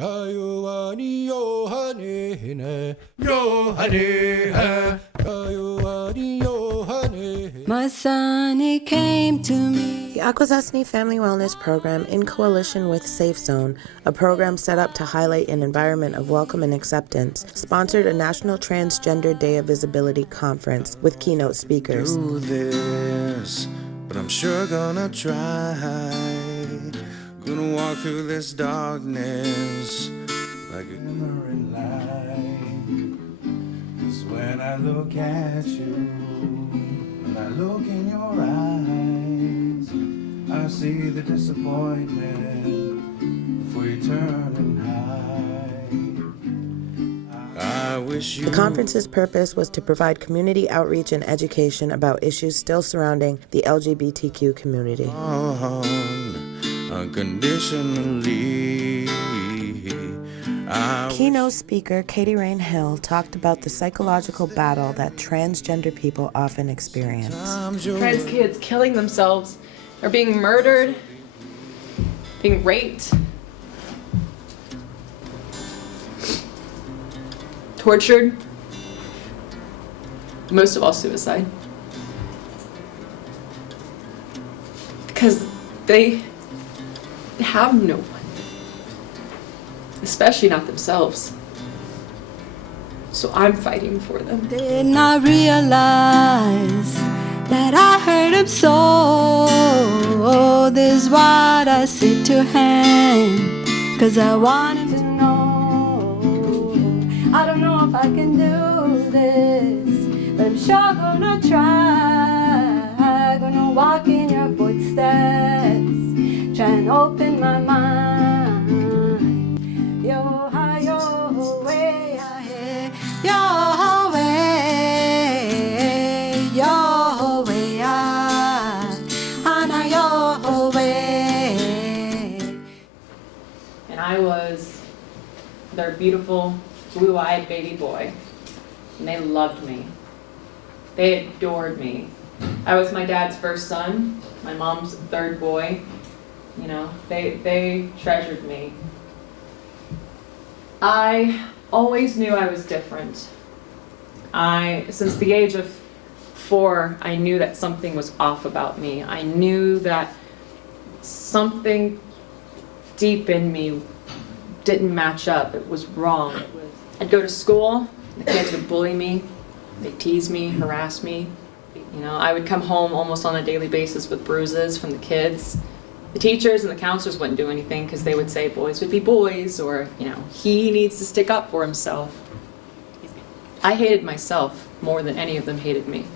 My son, he came to me. The Akwesasne Family Wellness Program, in coalition with Safe Zone, a program set up to highlight an environment of welcome and acceptance, sponsored a National Transgender Day of Visibility conference with keynote speakers. Do this, but I'm sure gonna try. Gonna walk through this darkness like a glimmering light. 'Cause when I look at you, when I look in your eyes, I see the disappointment before you turn and hide. I wish you. The conference's purpose was to provide community outreach and education about issues still surrounding the LGBTQ community. Unconditionally. Keynote speaker Katie Rain Hill talked about the psychological battle that transgender people often experience. Trans kids killing themselves or being murdered, being raped, tortured, most of all suicide. Because they have no one, especially not themselves. So I'm fighting for them. Did not realize that I hurt him so. This is what I say to him, 'cause I want him to know. I don't know if I can do this, but I'm sure gonna try. Gonna walk in your footsteps, try and open my mind. Yo, hi, yo, way, hi, yo, way, yo, way, Hana, yo, way. And I was their beautiful, blue-eyed baby boy. And they loved me. They adored me. I was my dad's first son, my mom's third boy. You know, they treasured me. I always knew I was different. Since the age of 4, I knew that something was off about me. I knew that something deep in me didn't match up. It was wrong. I'd go to school, the kids would bully me, they'd tease me, harass me. You know, I would come home almost on a daily basis with bruises from the kids. The teachers and the counselors wouldn't do anything because they would say boys would be boys, or, you know, he needs to stick up for himself. I hated myself more than any of them hated me.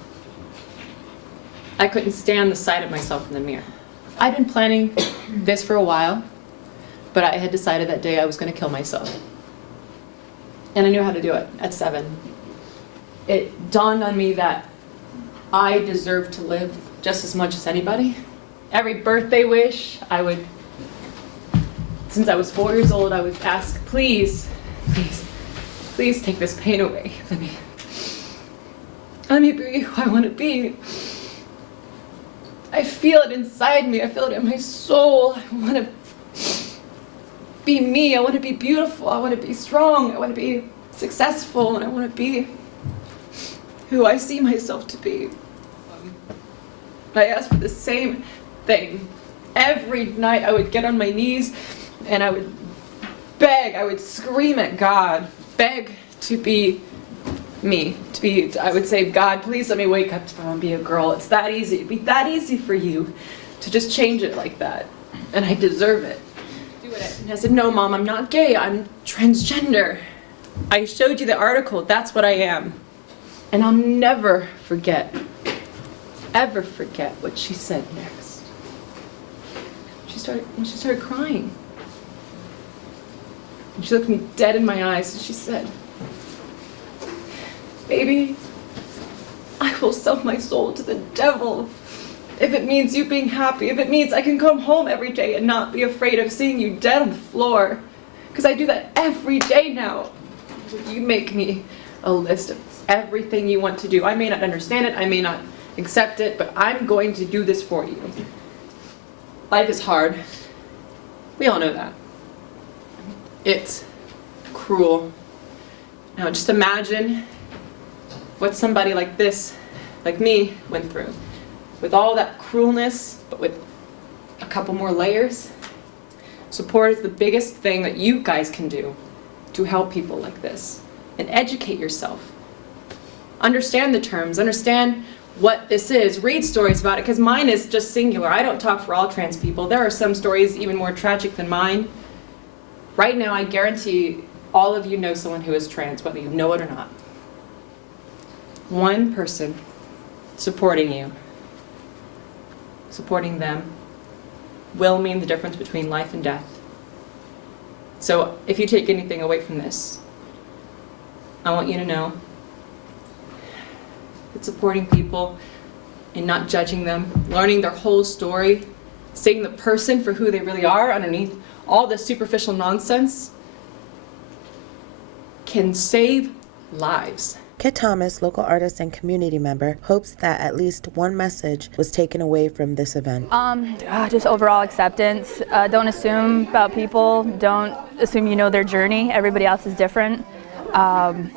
I couldn't stand the sight of myself in the mirror. I'd been planning this for a while, but I had decided that day I was going to kill myself. And I knew how to do it at 7. It dawned on me that I deserve to live just as much as anybody. Every birthday wish, since I was 4 years old, I would ask, please, please, please take this pain away. Let me be who I want to be. I feel it inside me. I feel it in my soul. I want to be me. I want to be beautiful. I want to be strong. I want to be successful. And I want to be who I see myself to be. I asked for the same thing. Every night I would get on my knees and I would beg, I would scream at God, beg to be me, I would say, God, please let me wake up tomorrow and be a girl. It's that easy. It'd be that easy for you to just change it like that. And I deserve it. And I said, no, Mom, I'm not gay. I'm transgender. I showed you the article. That's what I am. And I'll never forget, ever forget what she said next. She started crying. And she looked me dead in my eyes and she said, baby, I will sell my soul to the devil if it means you being happy, if it means I can come home every day and not be afraid of seeing you dead on the floor. Because I do that every day now. You make me a list of everything you want to do. I may not understand it, I may not accept it, but I'm going to do this for you. Life is hard. We all know that. It's cruel. Now just imagine what somebody like this, like me, went through. With all that cruelness, but with a couple more layers. Support is the biggest thing that you guys can do to help people like this. And educate yourself. Understand the terms, understand what this is, read stories about it, because mine is just singular. I don't talk for all trans people. There are some stories even more tragic than mine. Right now, I guarantee all of you know someone who is trans, whether you know it or not. One person supporting you, supporting them, will mean the difference between life and death. So if you take anything away from this, I want you to know that supporting people and not judging them, learning their whole story, seeing the person for who they really are underneath all the superficial nonsense can save lives. Kit Thomas, local artist and community member, hopes that at least one message was taken away from this event. Just overall acceptance. Don't assume about people. Don't assume you know their journey. Everybody else is different. And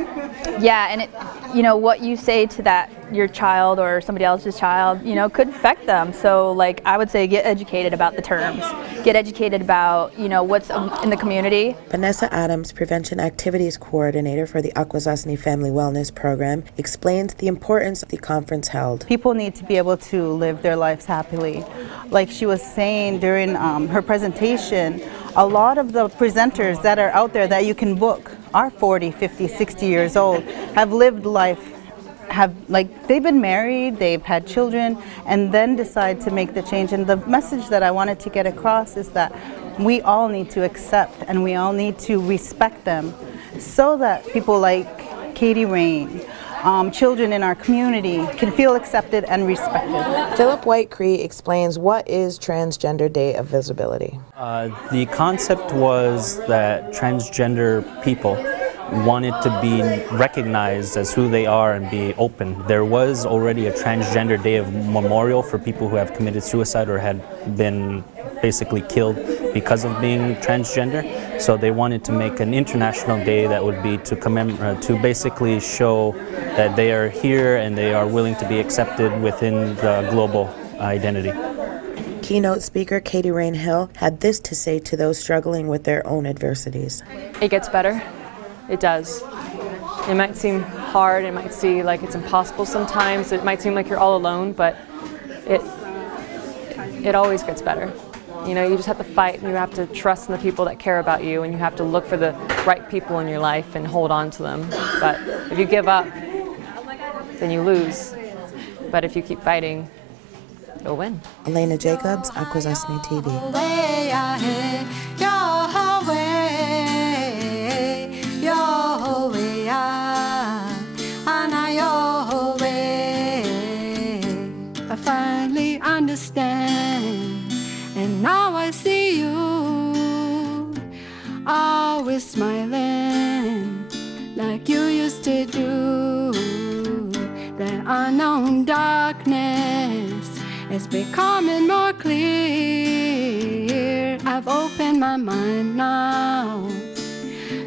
what you say to your child or somebody else's child, could affect them. So I would say get educated about the terms. Get educated about, what's in the community. Vanessa Adams, Prevention Activities Coordinator for the Akwesasne Family Wellness Program, explains the importance of the conference held. People need to be able to live their lives happily. Like she was saying during her presentation, a lot of the presenters that are out there that you can book are 40, 50, 60 years old, have lived life, they've been married, they've had children, and then decide to make the change. And the message that I wanted to get across is that we all need to accept and we all need to respect them so that people like Katie Rain, children in our community can feel accepted and respected. Philip White Cree explains what is Transgender Day of Visibility. The concept was that transgender people wanted to be recognized as who they are and be open. There was already a Transgender Day of Memorial for people who have committed suicide or had been basically killed because of being transgender. So they wanted to make an international day that would be to basically show that they are here and they are willing to be accepted within the global identity. Keynote speaker Katie Rain Hill had this to say to those struggling with their own adversities. It gets better. It does. It might seem hard, it might seem like it's impossible sometimes, it might seem like you're all alone, but it always gets better. You just have to fight and you have to trust in the people that care about you and you have to look for the right people in your life and hold on to them. But if you give up, then you lose. But if you keep fighting, you'll win. Elena Jacobs, Akwesasne TV. I finally understand, and now I see you, always smiling like you used to do. That unknown darkness is becoming more clear. I've opened my mind now,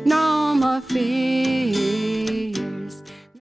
no more fear.